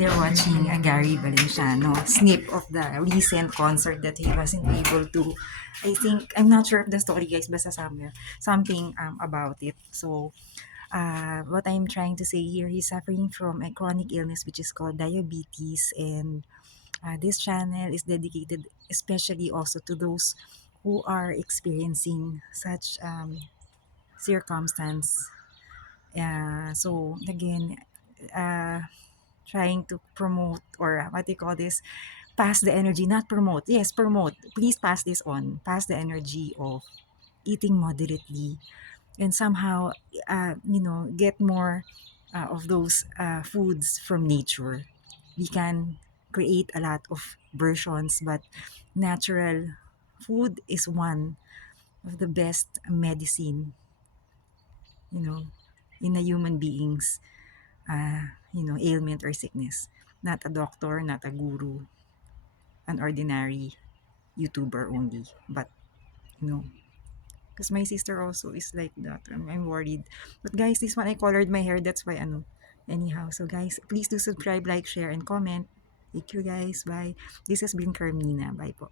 they're watching a Gary Valenciano snip of the recent concert that he wasn't able to. I think, I'm not sure of the story, guys, basta somewhere, something about it. So, what I'm trying to say here, he's suffering from a chronic illness which is called diabetes, and this channel is dedicated especially also to those who are experiencing such circumstance. So again, uh, trying to promote, or what do you call this, pass the energy, not promote, yes, promote, please pass this on, pass the energy of eating moderately, and somehow get more of those foods from nature. We can create a lot of versions, but natural food is one of the best medicine, you know in a human being's ailment or sickness. Not a doctor, not a guru, an ordinary YouTuber only. But you know, because my sister also is like that. I'm worried. But guys, this one I colored my hair. That's why ano. Anyhow, so guys, please do subscribe, like, share, and comment. Thank you guys. Bye. This has been Carmina. Bye po.